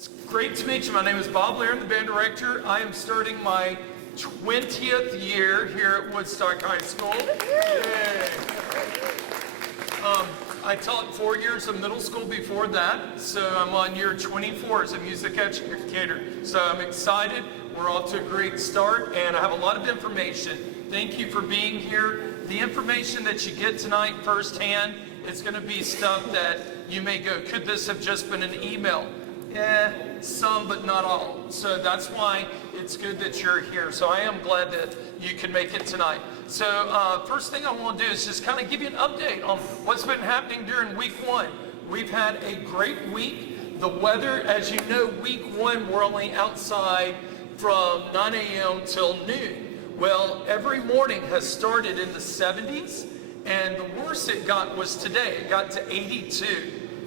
It's great to meet you. My name is Bob Lair, I'm the band director. I am starting my 20th year here at Woodstock High School. Yay. I taught 4 years of middle school before that, so I'm on year 24 as a music educator. So I'm excited. We're off to a great start, and I have a lot of information. Thank you for being here. The information that you get tonight firsthand, it's going to be stuff that you may go, could this have just been an email? Some, but not all. So that's why it's good that you're here. So I am glad that you can make it tonight. So first thing I want to do is just kind of give you an update on what's been happening during week one. We've had a great week. The weather, as you know, week one, we're only outside from 9 a.m. till noon. Well, every morning has started in the 70s, and the worst it got was today. It got to 82.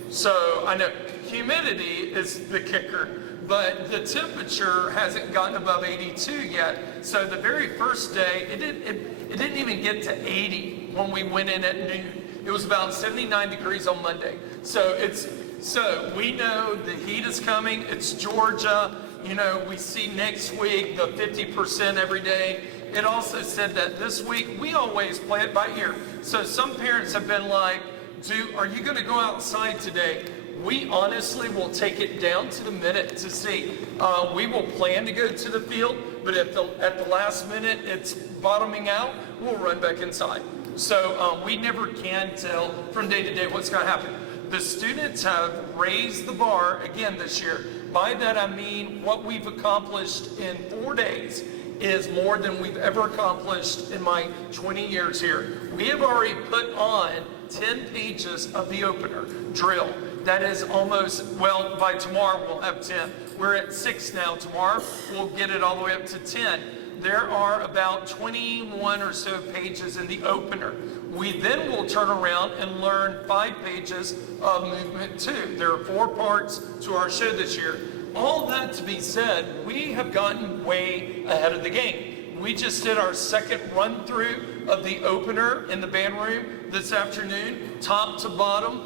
So I know humidity is the kicker, but the temperature hasn't gotten above 82 yet. So the very first day, it didn't even get to 80 when we went in at noon. It was about 79 degrees on Monday. So we know the heat is coming. It's Georgia. You know, we see next week the 50% every day. It also said that this week, we always play it by ear. So some parents have been like, are you going to go outside today? We honestly will take it down to the minute to see. We will plan to go to the field, but at the last minute it's bottoming out, we'll run back inside. So we never can tell from day to day what's going to happen. The students have raised the bar again this year. By that I mean what we've accomplished in 4 days is more than we've ever accomplished in my 20 years here. We have already put on 10 pages of the opener drill. That is almost, well, by tomorrow we'll have 10. We're at 6 now. Tomorrow we'll get it all the way up to 10. There are about 21 or so pages in the opener. We then will turn around and learn 5 pages of movement 2. There are 4 parts to our show this year. All that to be said, we have gotten way ahead of the game. We just did our second run through of the opener in the band room this afternoon, top to bottom,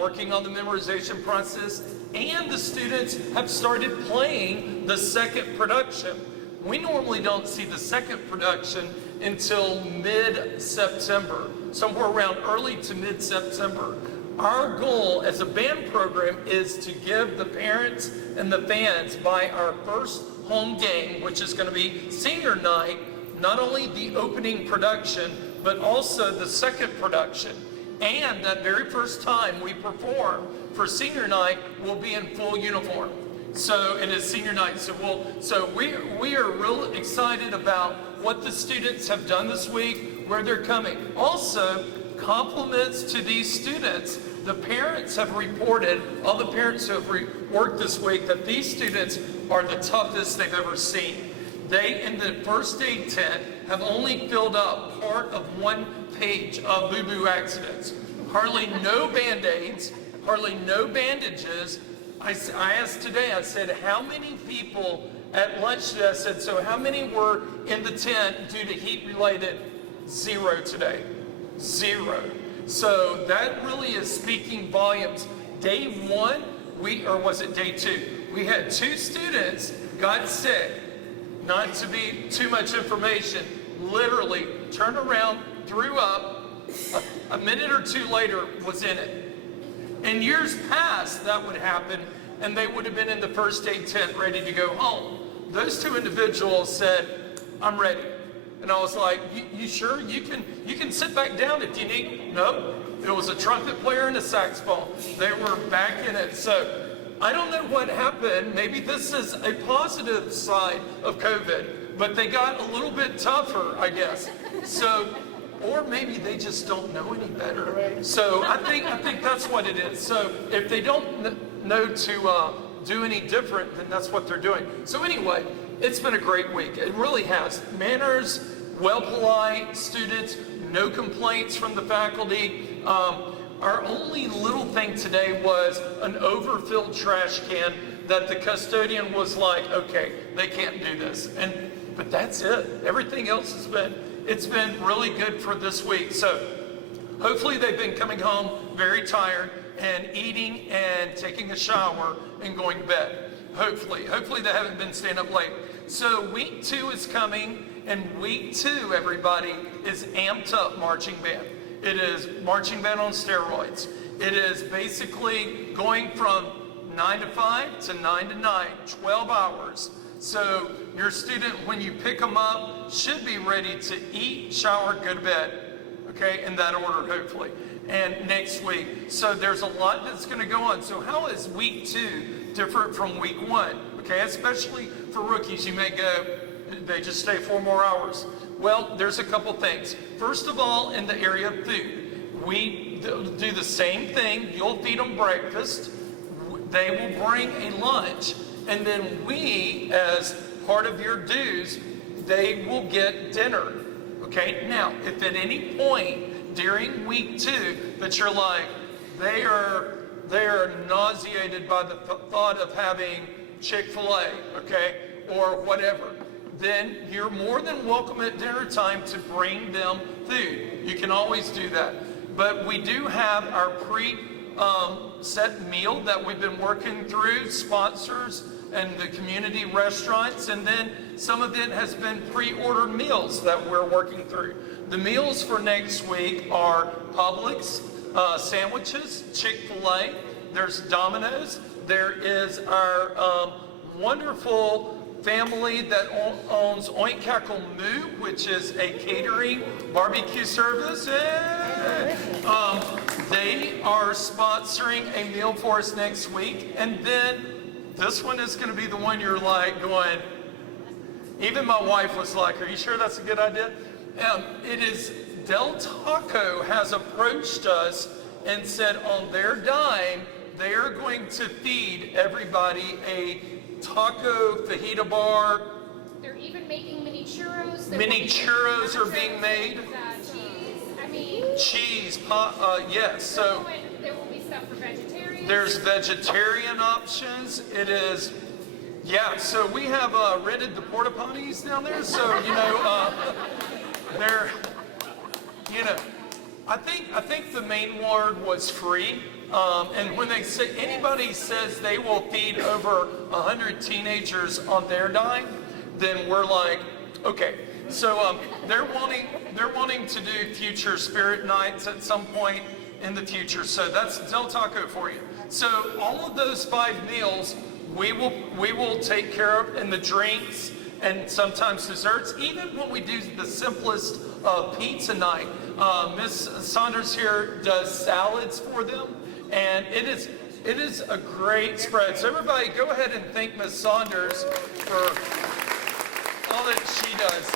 working on the memorization process, and the students have started playing the second production. We normally don't see the second production until mid-September, somewhere around early to mid-September. Our goal as a band program is to give the parents and the fans by our first home game, which is going to be senior night, not only the opening production, but also the second production. And that very first time we perform for senior night, we'll be in full uniform. So it is senior night. So we are real excited about what the students have done this week, where they're coming. Also, compliments to these students. The parents have reported, all the parents who have worked this week, that these students are the toughest they've ever seen. They, in the first aid tent, have only filled up part of 1 page of boo-boo accidents. Hardly no Band-Aids, hardly no bandages. I asked today, I said, how many people at lunch today, I said, so how many were in the tent due to heat-related? 0 today. 0. So that really is speaking volumes. Day 1, or was it day 2? We had 2 students got sick. Not to be too much information, literally turned around, threw up, a minute or 2 later was in it. In years past, that would happen, and they would have been in the first aid tent ready to go home. Those 2 individuals said, I'm ready. And I was like, you sure? You can sit back down if you need. No, it was a trumpet player and a saxophone. They were back in it. So I don't know what happened. Maybe this is a positive side of COVID, but they got a little bit tougher, I guess. So, or maybe they just don't know any better. So I think that's what it is. So if they don't know to do any different, then that's what they're doing. So anyway, it's been a great week. It really has. Manners, well-polite students, no complaints from the faculty. Our only little thing today was an overfilled trash can that the custodian was like, okay, they can't do this. But that's it. Everything else it's been really good for this week. So hopefully they've been coming home very tired and eating and taking a shower and going to bed. Hopefully they haven't been staying up late. So week 2 is coming, and week 2, everybody, is amped up marching band. It is marching band on steroids. It is basically going from 9 to 5 to 9 to 9, 12 hours. So your student, when you pick them up, should be ready to eat, shower, go to bed. Okay, in that order, hopefully. And next week. So there's a lot that's going to go on. So how is week 2 different from week 1? Okay, especially for rookies, you may go, they just stay 4 more hours. Well, there's a couple things. First of all, in the area of food, we do the same thing. You'll feed them breakfast. They will bring a lunch. And then we, as part of your dues, they will get dinner. Okay, now, if at any point during week 2 that you're like, they are nauseated by the thought of having Chick-fil-A, okay, or whatever, then you're more than welcome at dinner time to bring them food. You can always do that. But we do have our set meal that we've been working through, sponsors and the community restaurants, and then some of it has been pre-ordered meals that we're working through. The meals for next week are Publix sandwiches, Chick-fil-A, there's Domino's, there is our wonderful family that owns Oink Cackle Moo, which is a catering barbecue service. They are sponsoring a meal for us next week. And then this one is going to be the one you're like going, even my wife was like, are you sure that's a good idea? It is Del Taco has approached us and said on their dime, they are going to feed everybody a taco fajita bar. They're even making mini churros. Mini churros are being made. Cheese, Yes. So there will be stuff for vegetarians. there's vegetarian options. It is, yeah. So we have rented the porta potties down there. So they're, I think the main ward was free. And when they say anybody says they will feed over 100 teenagers on their dime, then we're like, okay. So they're wanting to do future spirit nights at some point in the future. So that's Del Taco for you. So all of those 5 meals we will take care of, and the drinks and sometimes desserts. Even when we do the simplest pizza night, Miss Saunders here does salads for them. And it is a great spread. So everybody go ahead and thank Ms. Saunders for all that she does.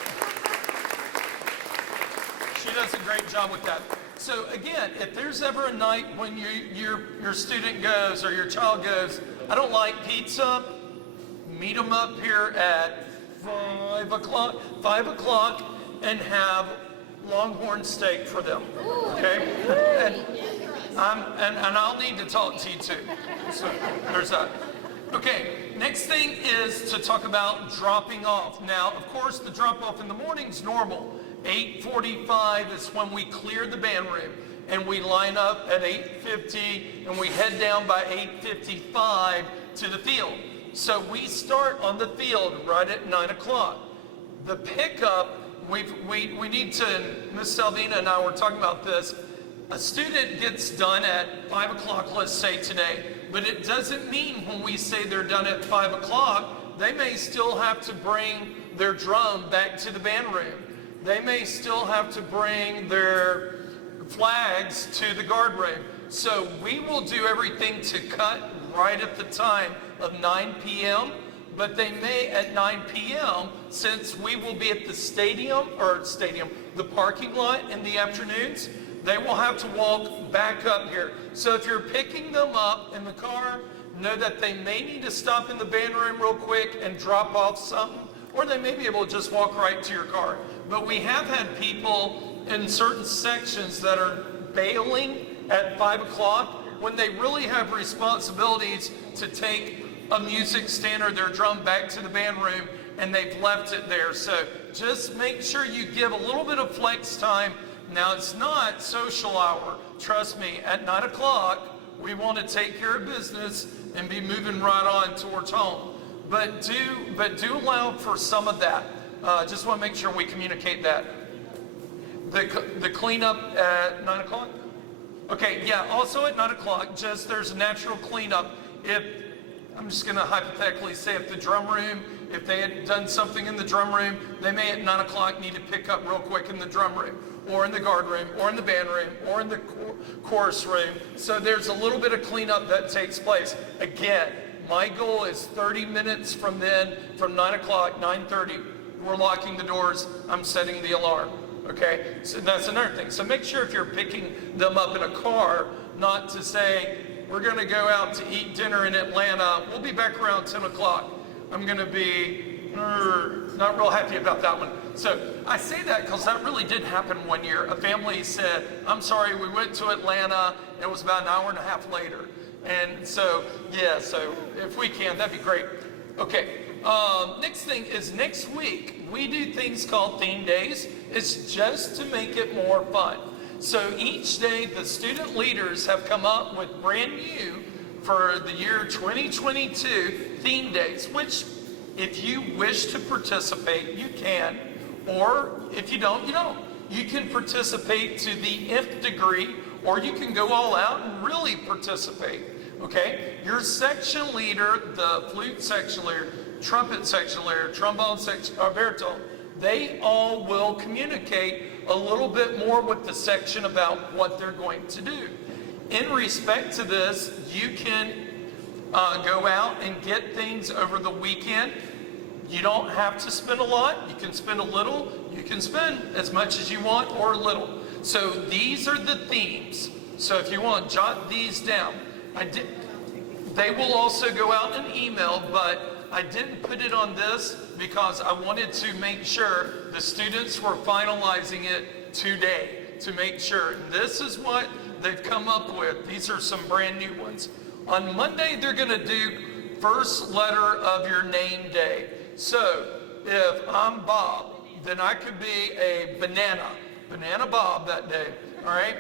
She does a great job with that. So again, if there's ever a night when your student goes or your child goes, I don't like pizza, meet them up here at 5 o'clock and have Longhorn steak for them, okay? And I'll need to talk to you too. So there's that. Okay, next thing is to talk about dropping off. Now, of course, the drop off in the morning is normal. 8:45 is when we clear the band room, and we line up at 8:50, and we head down by 8:55 to the field. So we start on the field right at 9 o'clock. The pickup, we need to, Miss Salvina and I were talking about this. A student gets done at 5 o'clock, let's say today, but it doesn't mean when we say they're done at 5 o'clock, they may still have to bring their drum back to the band room. They may still have to bring their flags to the guard room. So we will do everything to cut right at the time of 9 p.m., but they may at 9 p.m., since we will be at the the parking lot in the afternoons, they will have to walk back up here. So if you're picking them up in the car, know that they may need to stop in the band room real quick and drop off something, or they may be able to just walk right to your car. But we have had people in certain sections that are bailing at 5 o'clock when they really have responsibilities to take a music stand or their drum back to the band room, and they've left it there. So just make sure you give a little bit of flex time. Now, it's not social hour. Trust me, at 9 o'clock, we want to take care of business and be moving right on towards home. But do allow for some of that. Just want to make sure we communicate that. The cleanup at 9 o'clock? Okay, yeah, also at 9 o'clock, just there's a natural cleanup. If, I'm just gonna hypothetically say if the drum room, if they had done something in the drum room, they may at 9 o'clock need to pick up real quick in the drum room, or in the guard room, or in the band room, or in the chorus room. So there's a little bit of cleanup that takes place. Again, my goal is 30 minutes from then, from 9 o'clock, 9:30, we're locking the doors, I'm setting the alarm. Okay, so that's another thing. So make sure if you're picking them up in a car, not to say, we're gonna go out to eat dinner in Atlanta, we'll be back around 10 o'clock. I'm gonna be not real happy about that one. So I say that because that really did happen one year. A family said, I'm sorry, we went to Atlanta, and it was about an hour and a half later. And so, yeah, so if we can, that'd be great. Okay, next thing is next week, we do things called theme days. It's just to make it more fun. So each day, the student leaders have come up with brand new for the year 2022 theme days, which if you wish to participate, you can. Or if you don't, you don't. You can participate to the nth degree, or you can go all out and really participate. Okay? Your section leader, the flute section leader, trumpet section leader, trombone section, baritone, they all will communicate a little bit more with the section about what they're going to do. In respect to this, you can go out and get things over the weekend. You don't have to spend a lot. You can spend a little. You can spend as much as you want or a little. So these are the themes. So if you want to jot these down, they will also go out in email, but I didn't put it on this because I wanted to make sure the students were finalizing it today to make sure. And this is what they've come up with. These are some brand new ones. On Monday, they're going to do first letter of your name day. So if I'm Bob, then I could be a banana Bob that day, all right?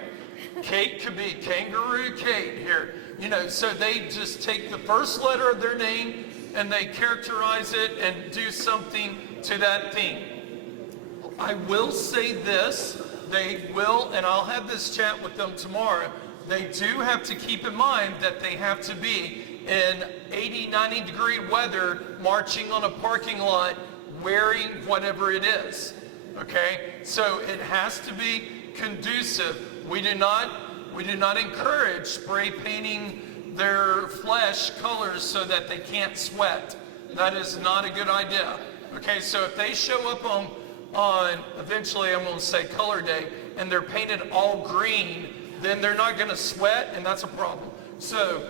Kate could be kangaroo Kate here. You know, so they just take the first letter of their name and they characterize it and do something to that theme. I will say this, they will, and I'll have this chat with them tomorrow, they do have to keep in mind that they have to be in 80, 90 degree weather marching on a parking lot wearing whatever it is, okay? So it has to be conducive. We do not encourage spray painting their flesh colors so that they can't sweat. That is not a good idea. Okay, so if they show up on eventually I'm gonna say color day, and they're painted all green, then they're not gonna sweat, and that's a problem. So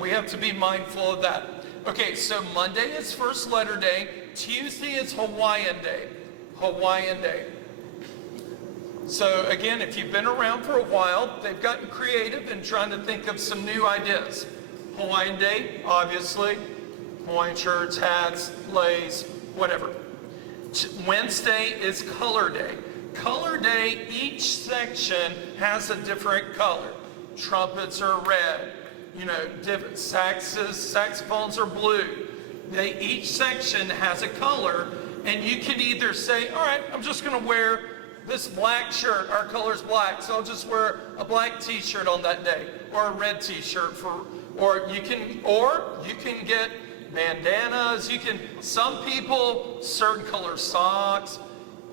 we have to be mindful of that. Okay, so Monday is first letter day. Tuesday is Hawaiian day. Hawaiian day. So again, if you've been around for a while, they've gotten creative in trying to think of some new ideas. Hawaiian day, obviously. Hawaiian shirts, hats, leis, whatever. Wednesday is color day. Color day, each section has a different color. Trumpets are red. You know, different saxophones are blue. Each section has a color, and you can either say, all right, I'm just gonna wear this black shirt, our color's black, so I'll just wear a black t-shirt on that day, or a red t-shirt or you can get bandanas, some people, certain color socks.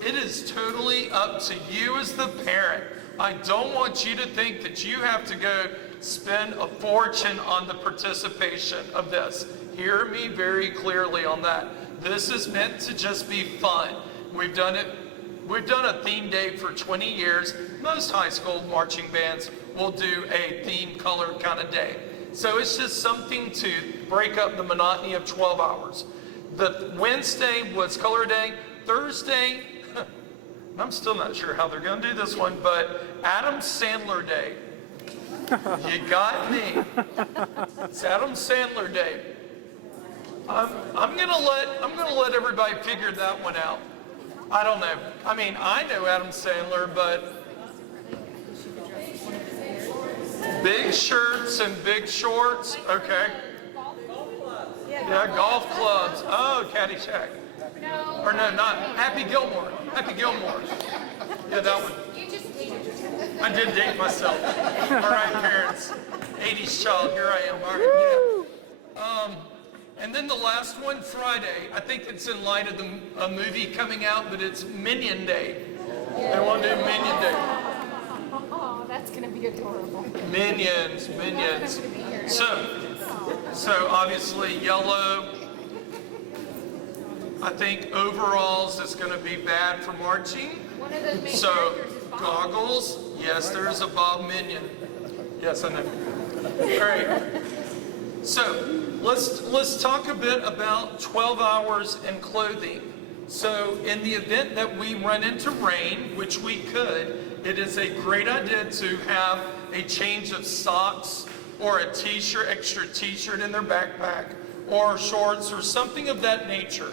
It is totally up to you as the parent. I don't want you to think that you have to go spend a fortune on the participation of this. Hear me very clearly on that. This is meant to just be fun. We've done a theme day for 20 years. Most high school marching bands will do a theme color kind of day. So it's just something to break up the monotony of 12 hours. The Wednesday was color day. Thursday, I'm still not sure how they're going to do this one, but Adam Sandler Day. You got me. It's Adam Sandler Day. I'm gonna let everybody figure that one out. I don't know. I mean, I know Adam Sandler, but big shirts and big shorts. Okay. Yeah, golf clubs. Oh, Caddyshack. No. Or no, not Happy Gilmore. Happy Gilmore. Yeah, that one. You just dated yourself. I did date myself. All right, parents. 80s child, here I am. All right, yeah. And then the last one, Friday. I think it's in light of a movie coming out, but it's Minion Day. They want to do Minion Day. Oh, that's gonna be adorable. Minions. So obviously yellow. I think overalls is going to be bad for marching. One of the main So characters is Bob. goggles, yes, there is a Bob Minion. Yes, I know. All right. So let's talk a bit about 12 hours and clothing. So in the event that we run into rain, which we could, it is a great idea to have a change of socks or a t-shirt, extra t-shirt in their backpack, or shorts or something of that nature.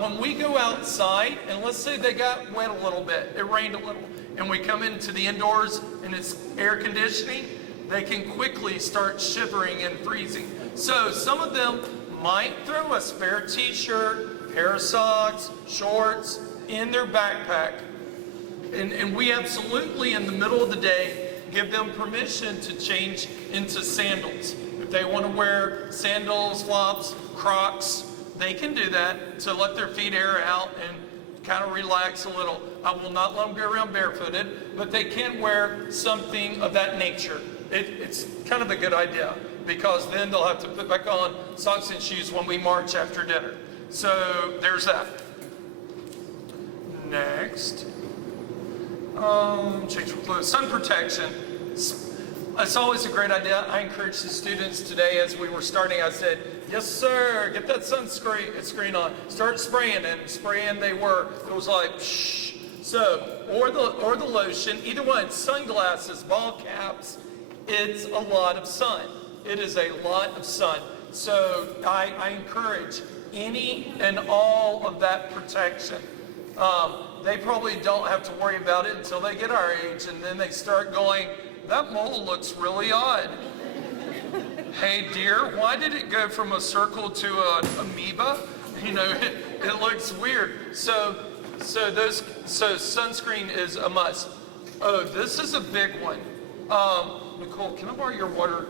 When we go outside, and let's say they got wet a little bit, it rained a little, and we come into the indoors and it's air conditioning, they can quickly start shivering and freezing. So some of them might throw a spare t-shirt, pair of socks, shorts in their backpack. And we absolutely, in the middle of the day, give them permission to change into sandals. If they want to wear sandals, flops, Crocs, they can do that to let their feet air out and kind of relax a little. I will not let them go around barefooted, but they can wear something of that nature. It's kind of a good idea, because then they'll have to put back on socks and shoes when we march after dinner. So there's that. Next. Change for clothes. Sun protection. It's always a great idea. I encouraged the students today as we were starting. I said, yes, sir, get that sunscreen on. Start spraying, and spraying they were. It was like, shh. So, or the lotion, either one, sunglasses, ball caps. It's a lot of sun. It is a lot of sun. So I encourage any and all of that protection. They probably don't have to worry about it until they get our age, and then they start going, that mole looks really odd. Hey dear, why did it go from a circle to an amoeba? You know, it looks weird. So sunscreen is a must. Oh, this is a big one. Nicole, can I borrow your water?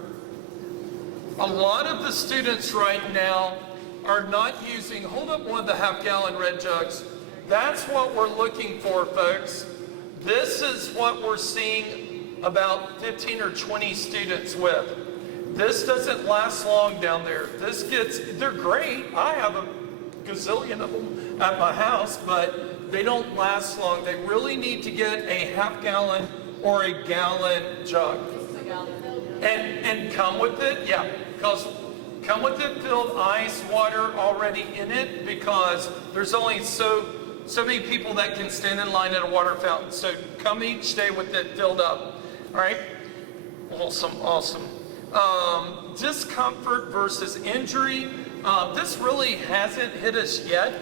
A lot of the students right now are not using, hold up one of the half-gallon red jugs. That's what we're looking for, folks. This is what we're seeing about 15 or 20 students with. This doesn't last long down there. They're great. I have a gazillion of them at my house, but they don't last long. They really need to get a half-gallon or a gallon jug. And come with it, yeah, because come with it filled ice water already in it, because there's only so many people that can stand in line at a water fountain. So come each day with it filled up. All right? Awesome. Discomfort versus injury. This really hasn't hit us yet.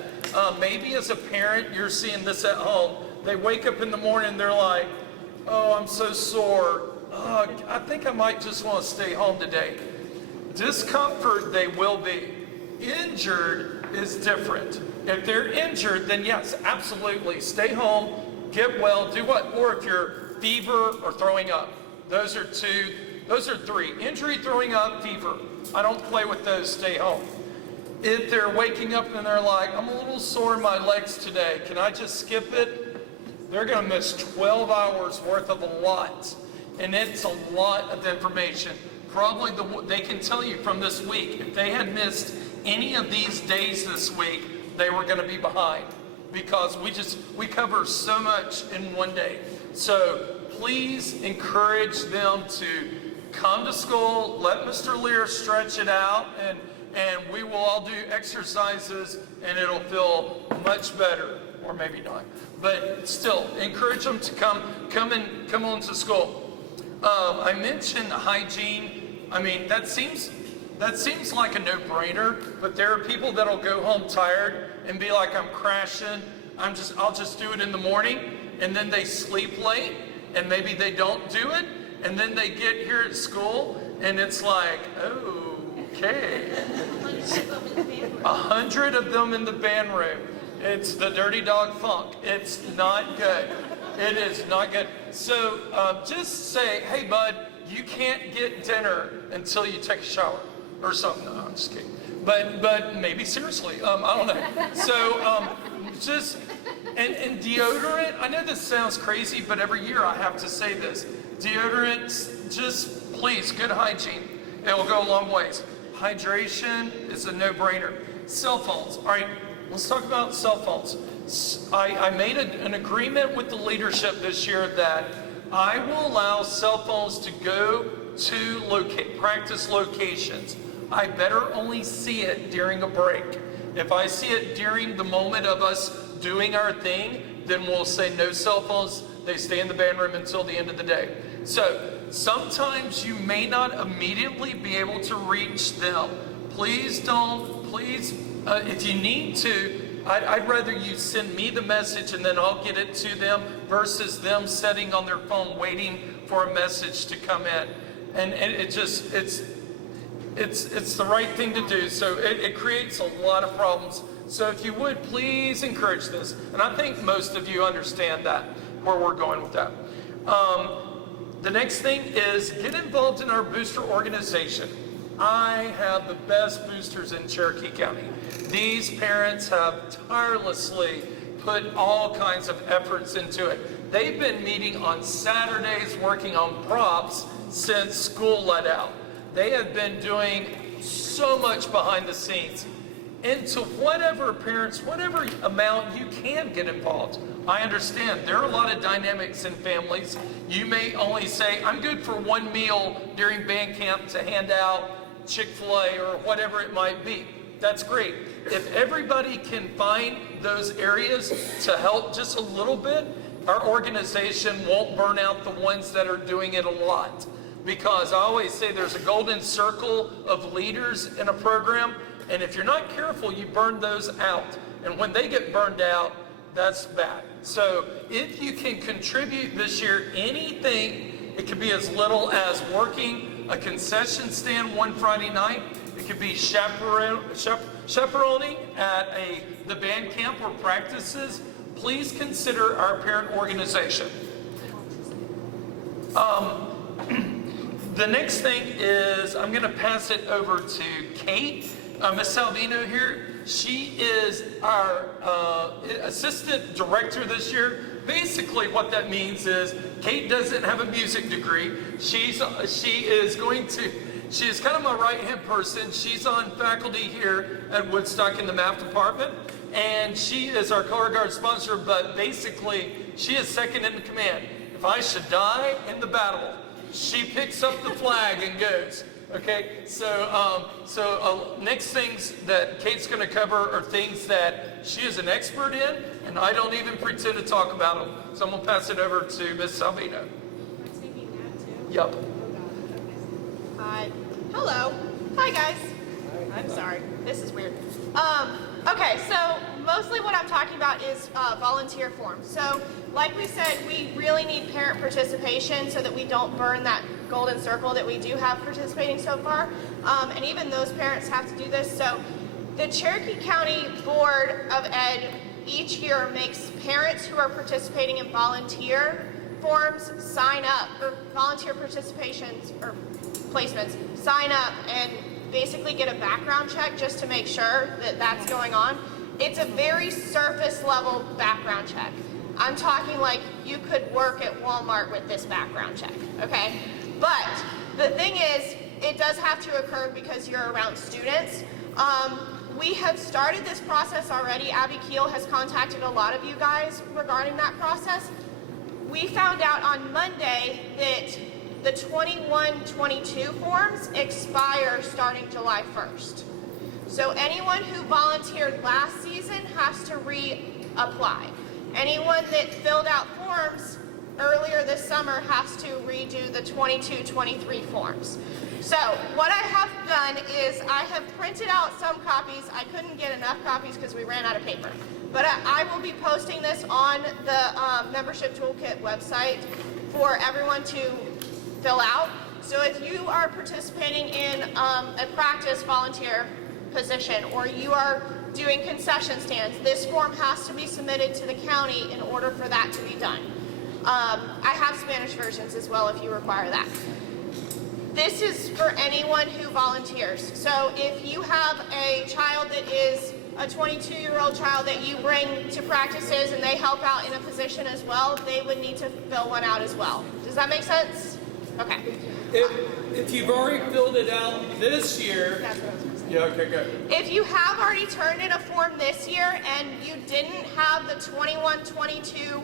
Maybe as a parent, you're seeing this at home. They wake up in the morning, they're like, oh, I'm so sore. I think I might just want to stay home today. Discomfort, they will be. Injured is different. If they're injured, then yes, absolutely. Stay home, get well, do what? Or if you're fever or throwing up. Those are three. Injury, throwing up, fever. I don't play with those, stay home. If they're waking up and they're like, I'm a little sore in my legs today, can I just skip it? They're going to miss 12 hours worth of a lot. And it's a lot of information. Probably they can tell you from this week, if they had missed any of these days this week, they were going to be behind, because we cover so much in one day. So please encourage them to come to school, let Mr. Lear stretch it out, and we will all do exercises, and it'll feel much better, or maybe not. But still, encourage them to come on to school. I mentioned hygiene. I mean, that seems like a no-brainer, but there are people that'll go home tired and be like, I'm crashing. I'll just do it in the morning, and then they sleep late, and maybe they don't do it, and then they get here at school, and it's like, oh, Okay. 100 of them in the band room. It's the Dirty Dog Funk. It's not good. It is not good. So just say, hey, bud, you can't get dinner until you take a shower or something. No, I'm just kidding. But maybe seriously, I don't know. So just, and deodorant, I know this sounds crazy, but every year I have to say this. Deodorant, just please, good hygiene. It will go a long ways. Hydration is a no-brainer. Cell phones. All right, let's talk about cell phones. I made an agreement with the leadership this year that I will allow cell phones to go to practice locations. I better only see it during a break. If I see it during the moment of us doing our thing, then we'll say no cell phones. They stay in the band room until the end of the day. So sometimes you may not immediately be able to reach them. Please don't, if you need to, I'd rather you send me the message and then I'll get it to them versus them sitting on their phone waiting for a message to come in. And it just, it's the right thing to do. So it creates a lot of problems. So if you would, please encourage this. And I think most of you understand that, where we're going with that. The next thing is get involved in our booster organization. I have the best boosters in Cherokee County. These parents have tirelessly put all kinds of efforts into it. They've been meeting on Saturdays, working on props since school let out. They have been doing so much behind the scenes. And to whatever parents, whatever amount you can get involved. I understand there are a lot of dynamics in families. You may only say, I'm good for one meal during band camp to hand out Chick-fil-A or whatever it might be. That's great. If everybody can find those areas to help just a little bit, our organization won't burn out the ones that are doing it a lot. Because I always say there's a golden circle of leaders in a program, and if you're not careful, you burn those out. And when they get burned out, that's bad. So if you can contribute this year anything, it could be as little as working a concession stand one Friday night. It could be chaperoning at the band camp or practices. Please consider our parent organization. The next thing is I'm going to pass it over to Kate. Miss Salvino here. She is our assistant director this year. Basically what that means is Kate doesn't have a music degree. She is kind of my right-hand person. She's on faculty here at Woodstock in the math department. And she is our color guard sponsor, but basically she is second in command. If I should die in the battle, she picks up the flag and goes. Okay, so next things that Kate's going to cover are things that she is an expert in, and I don't even pretend to talk about them. So I'm going to pass it over to Miss Salvino. Yep. Hi. Hello. Hi, guys. I'm sorry. This is weird. Okay, so mostly what I'm talking about is volunteer forms. So, like we said, we really need parent participation so that we don't burn that golden circle that we do have participating so far. And even those parents have to do this. So, the Cherokee County Board of Ed each year makes parents who are participating in volunteer forms sign up, or volunteer participations or placements, sign up and basically get a background check just to make sure that that's going on. It's a very surface level background check. I'm talking like you could work at Walmart with this background check, okay? But the thing is, it does have to occur because you're around students. We have started this process already. Abby Keel has contacted a lot of you guys regarding that process. We found out on Monday that the 21-22 forms expire starting July 1st. So anyone who volunteered last season has to reapply. Anyone that filled out forms earlier this summer has to redo the 22-23 forms. So what I have done is I have printed out some copies. I couldn't get enough copies because we ran out of paper. But I will be posting this on the Membership Toolkit website for everyone to fill out. So if you are participating in a practice volunteer position, or you are doing concession stands, this form has to be submitted to the county in order for that to be done. I have Spanish versions as well if you require that. This is for anyone who volunteers. So if you have a child that is a 22-year-old child that you bring to practices and they help out in a position as well, they would need to fill one out as well. Does that make sense? Okay. If you've already filled it out this year, That's what I was gonna say. yeah, okay, good. If you have already turned in a form this year and you didn't have the 21-22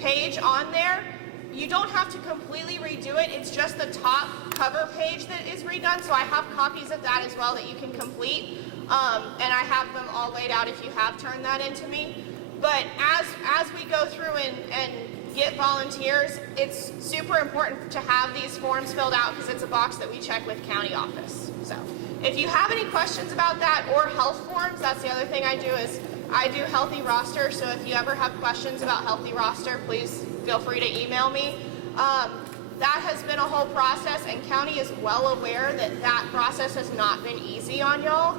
page on there, you don't have to completely redo it. It's just the top cover page that is redone. So I have copies of that as well that you can complete. And I have them all laid out if you have turned that into me. But as we go through and get volunteers, it's super important to have these forms filled out because it's a box that we check with county office. So if you have any questions about that or health forms, that's the other thing I do is I do Healthy Roster. So if you ever have questions about Healthy Roster, please feel free to email me. That has been a whole process, and county is well aware that that process has not been easy on y'all.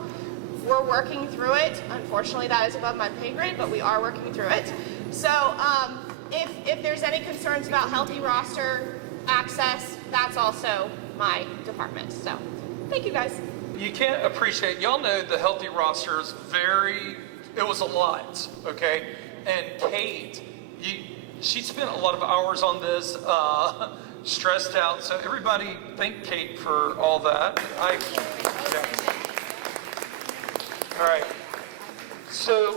We're working through it. Unfortunately, that is above my pay grade, but we are working through it. So if there's any concerns about Healthy Roster access, that's also my department. So thank you guys. You can't appreciate, y'all know the Healthy Roster is it was a lot, okay? And Kate, she spent a lot of hours on this, stressed out. So everybody thank Kate for all that. Yeah. All right. So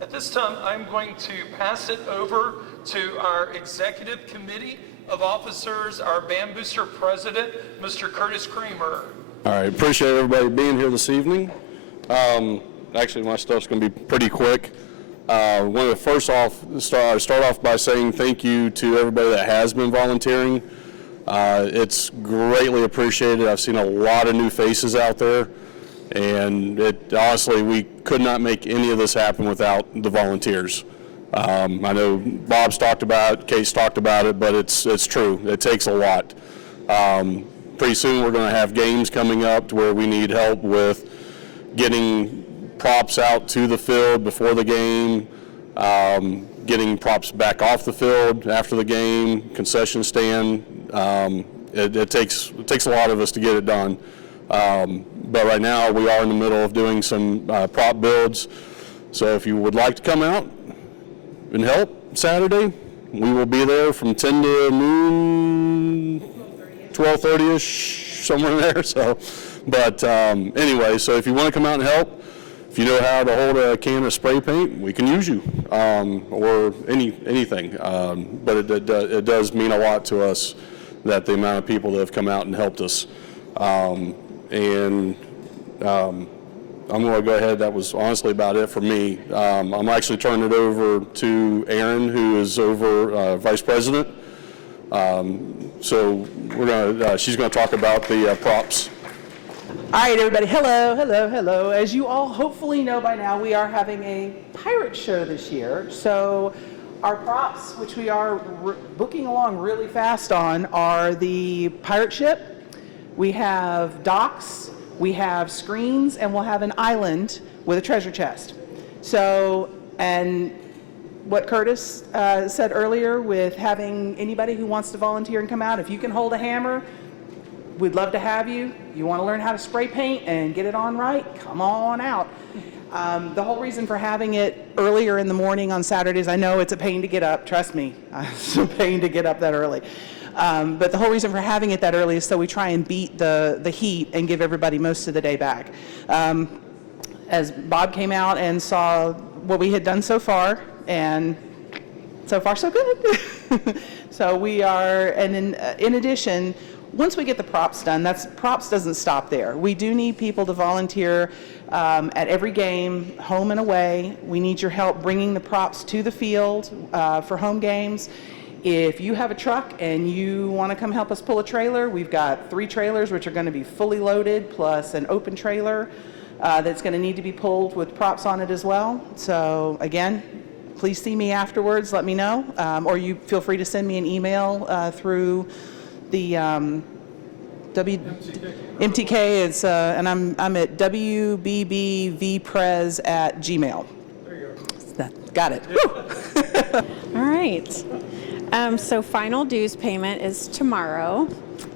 at this time, I'm going to pass it over to our executive committee of officers, our Band Booster president, Mr. Curtis Kramer. All right, appreciate everybody being here this evening. Actually, my stuff's going to be pretty quick. Want to start off by saying thank you to everybody that has been volunteering. It's greatly appreciated. I've seen a lot of new faces out there, and honestly, we could not make any of this happen without the volunteers. I know Bob's talked about it, Kate's talked about it, but it's true. It takes a lot. Pretty soon we're going to have games coming up to where we need help with getting props out to the field before the game, getting props back off the field after the game, concession stand. It takes a lot of us to get it done. But right now we are in the middle of doing some prop builds. So if you would like to come out and help Saturday, we will be there from 10 to noon, 12:30ish, somewhere in there. So, but anyway, so if you want to come out and help, if you know how to hold a can of spray paint, we can use you, or anything. But it does mean a lot to us that the amount of people that have come out and helped us. I'm going to go ahead. That was honestly about it for me. I'm actually turning it over to Erin, who is over Vice President. So she's going to talk about the props. All right, everybody. Hello, hello, hello. As you all hopefully know by now, we are having a pirate show this year. So our props, which we are booking along really fast on, are the pirate ship. We have docks, we have screens, and we'll have an island with a treasure chest. So, and what Curtis said earlier with having anybody who wants to volunteer and come out, if you can hold a hammer, we'd love to have you. You want to learn how to spray paint and get it on right? Come on out. The whole reason for having it earlier in the morning on Saturdays, I know it's a pain to get up, trust me, it's a pain to get up that early. But the whole reason for having it that early is so we try and beat the heat and give everybody most of the day back. As Bob came out and saw what we had done so far, and so far so good. So we are, and in addition, once we get the props done, props doesn't stop there. We do need people to volunteer at every game, home and away. We need your help bringing the props to the field for home games. If you have a truck and you want to come help us pull a trailer, we've got 3 trailers which are going to be fully loaded, plus an open trailer that's going to need to be pulled with props on it as well. So again, please see me afterwards, let me know, or you feel free to send me an email through the MTK is, and I'm at wbbvprez@gmail. There you go. Got it. All right. So final dues payment is tomorrow,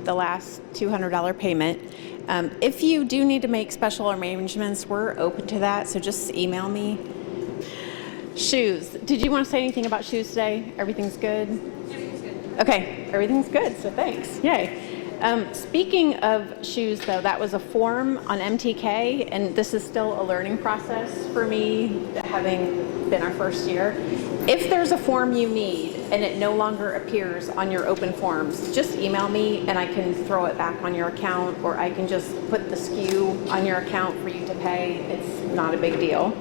the last $200 payment. If you do need to make special arrangements, we're open to that, so just email me. Shoes. Did you want to say anything about shoes today? Everything's good? Everything's good. Okay, everything's good, so thanks. Yay. Speaking of shoes, though, that was a form on MTK, and this is still a learning process for me, having been our first year. If there's a form you need and it no longer appears on your open forms, just email me and I can throw it back on your account, or I can just put the SKU on your account for you to pay. It's not a big deal.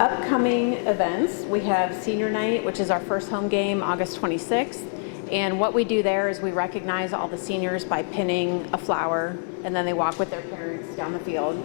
Upcoming events, we have senior night, which is our first home game, August 26th. And what we do there is we recognize all the seniors by pinning a flower, and then they walk with their parents down the field.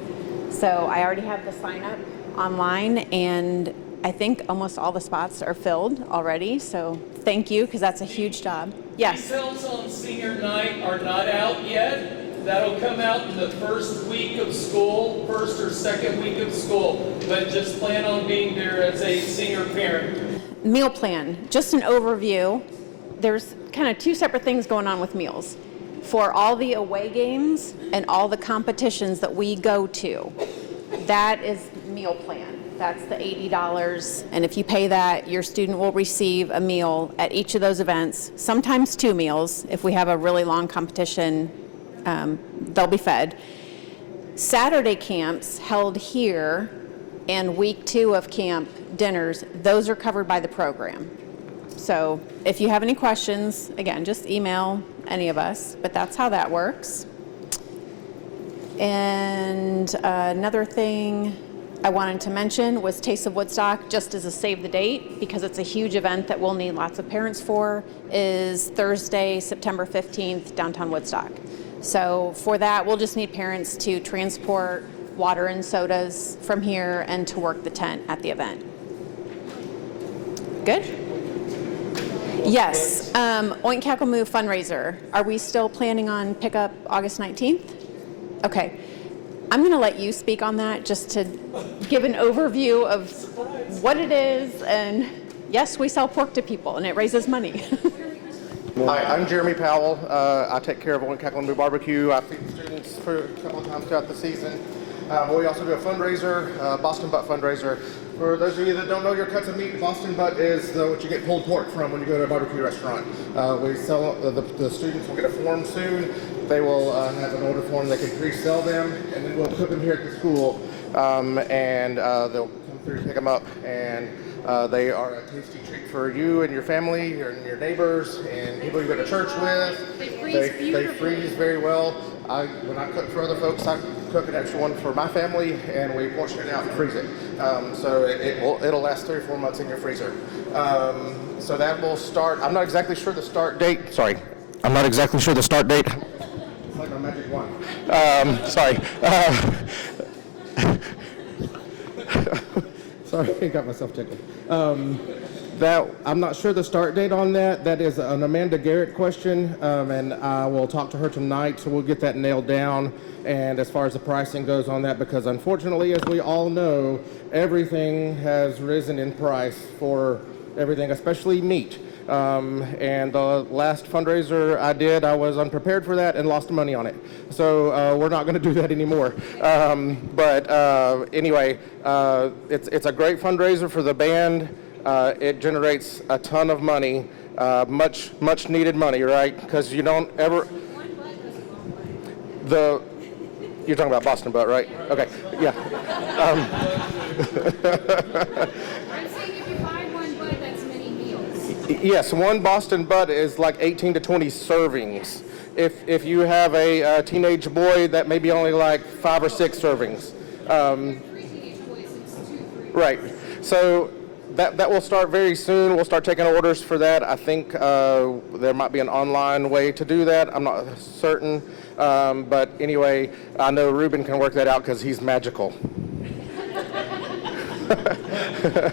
So I already have the sign up online, and I think almost all the spots are filled already. So thank you, because that's a huge job. Yes. Details on senior night are not out yet. That'll come out in the first week of school, first or second week of school. But just plan on being there as a senior parent. Meal plan, just an overview. There's kind of two separate things going on with meals. For all the away games and all the competitions that we go to, that is meal plan. That's the $80, and if you pay that, your student will receive a meal at each of those events, sometimes 2 meals. If we have a really long competition, they'll be fed. Saturday camps held here and week 2 of camp dinners, those are covered by the program. So if you have any questions, again, just email any of us, but that's how that works. And another thing I wanted to mention was Taste of Woodstock, just as a save the date, because it's a huge event that we'll need lots of parents for, is Thursday, September 15th, downtown Woodstock. So for that, we'll just need parents to transport water and sodas from here and to work the tent at the event. Good? Yes, Oink Cackle Move fundraiser. Are we still planning on pickup August 19th? Okay. I'm going to let you speak on that just to give an overview of what it is. And yes, we sell pork to people and it raises money. Hi, I'm Jeremy Powell. I take care of Oink Cackle Move Barbecue. I feed students for a couple of times throughout the season. We also do a fundraiser, Boston Butt fundraiser. For those of you that don't know your cuts of meat, Boston Butt is what you get pulled pork from when you go to a barbecue restaurant. We sell, the students will get a form soon. They will have an order form, they can pre-sell them, and then we'll cook them here at the school. And they'll come through, pick them up, and they are a tasty treat for you and your family, and your neighbors, and people you go to church with. They freeze very well. When I cook for other folks, I cook an extra one for my family, and we portion it out and freeze it. So it'll last 3 or 4 months in your freezer. So that will start. I'm not exactly sure the start date. Sorry, I'm not exactly sure the start date. It's like a magic wand. Sorry. Sorry, I got myself tickled. That I'm not sure the start date on that. That is an Amanda Garrett question, and I will talk to her tonight, so we'll get that nailed down. And as far as the pricing goes on that, because unfortunately, as we all know, everything has risen in price for everything, especially meat. And the last fundraiser I did, I was unprepared for that and lost money on it. So we're not going to do that anymore. Anyway, it's a great fundraiser for the band. It generates a ton of money, much needed money, right? Because you don't ever. You're talking about Boston Butt, right? Okay, yeah. I'm saying if you buy one butt, that's many meals. Yes, one Boston Butt is like 18 to 20 servings. If you have a teenage boy, that may be only like 5 or 6 servings. 3 teenage boys, it's 2, 3. Right. So that will start very soon. We'll start taking orders for that. I think there might be an online way to do that. I'm not certain. But anyway, I know Ruben can work that out because he's magical.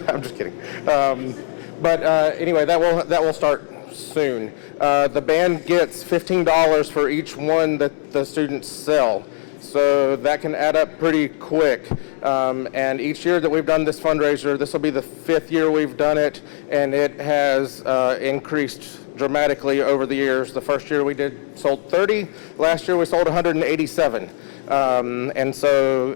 I'm just kidding. Anyway, that will start soon. The band gets $15 for each one that the students sell. So that can add up pretty quick. And each year that we've done this fundraiser, this will be the 5th year we've done it, and it has increased dramatically over the years. The first year we sold 30. Last year we sold 187. And so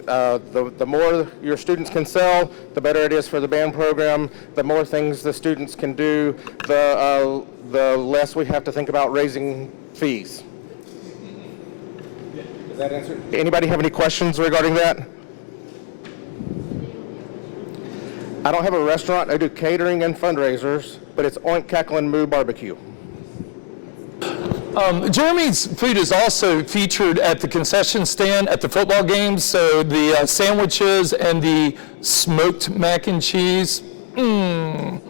the more your students can sell, the better it is for the band program. The more things the students can do, the less we have to think about raising fees. Does that answer? Anybody have any questions regarding that? I don't have a restaurant. I do catering and fundraisers, but it's Oink Cackle and Moo Barbecue. Jeremy's food is also featured at the concession stand at the football games. So the sandwiches and the smoked mac and cheese, it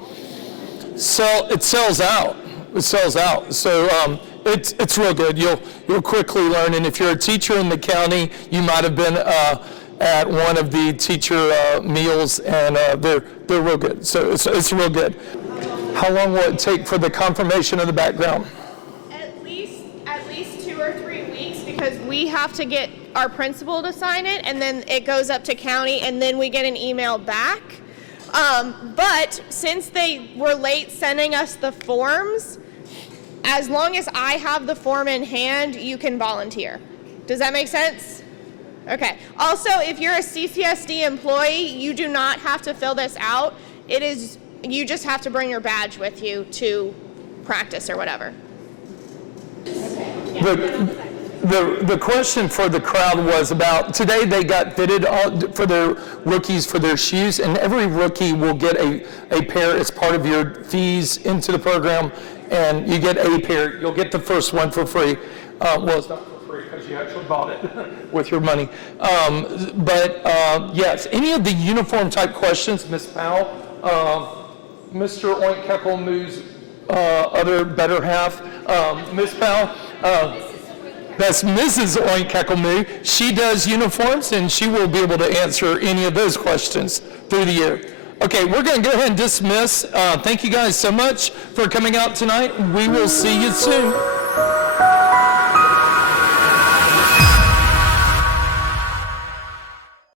sells out. It sells out. So it's real good. You'll quickly learn. And if you're a teacher in the county, you might have been at one of the teacher meals, and they're real good. So it's real good. How long will it take for the confirmation of the background? At least 2 or 3 weeks, because we have to get our principal to sign it, and then it goes up to county, and then we get an email back. But since they were late sending us the forms, as long as I have the form in hand, you can volunteer. Does that make sense? Okay. Also, if you're a CCSD employee, you do not have to fill this out. You just have to bring your badge with you to practice or whatever. The question for the crowd was about, today they got fitted for their rookies for their shoes, and every rookie will get a pair as part of your fees into the program, and you get a pair. You'll get the first one for free. Well, it's not for free because you actually bought it with your money. Yes, any of the uniform type questions, Ms. Powell, Mr. Oink Cackle Moo's other better half, Ms. Powell, that's Mrs. Oink Cackle Moo. She does uniforms, and she will be able to answer any of those questions through the year. Okay, we're going to go ahead and dismiss. Thank you guys so much for coming out tonight. We will see you soon.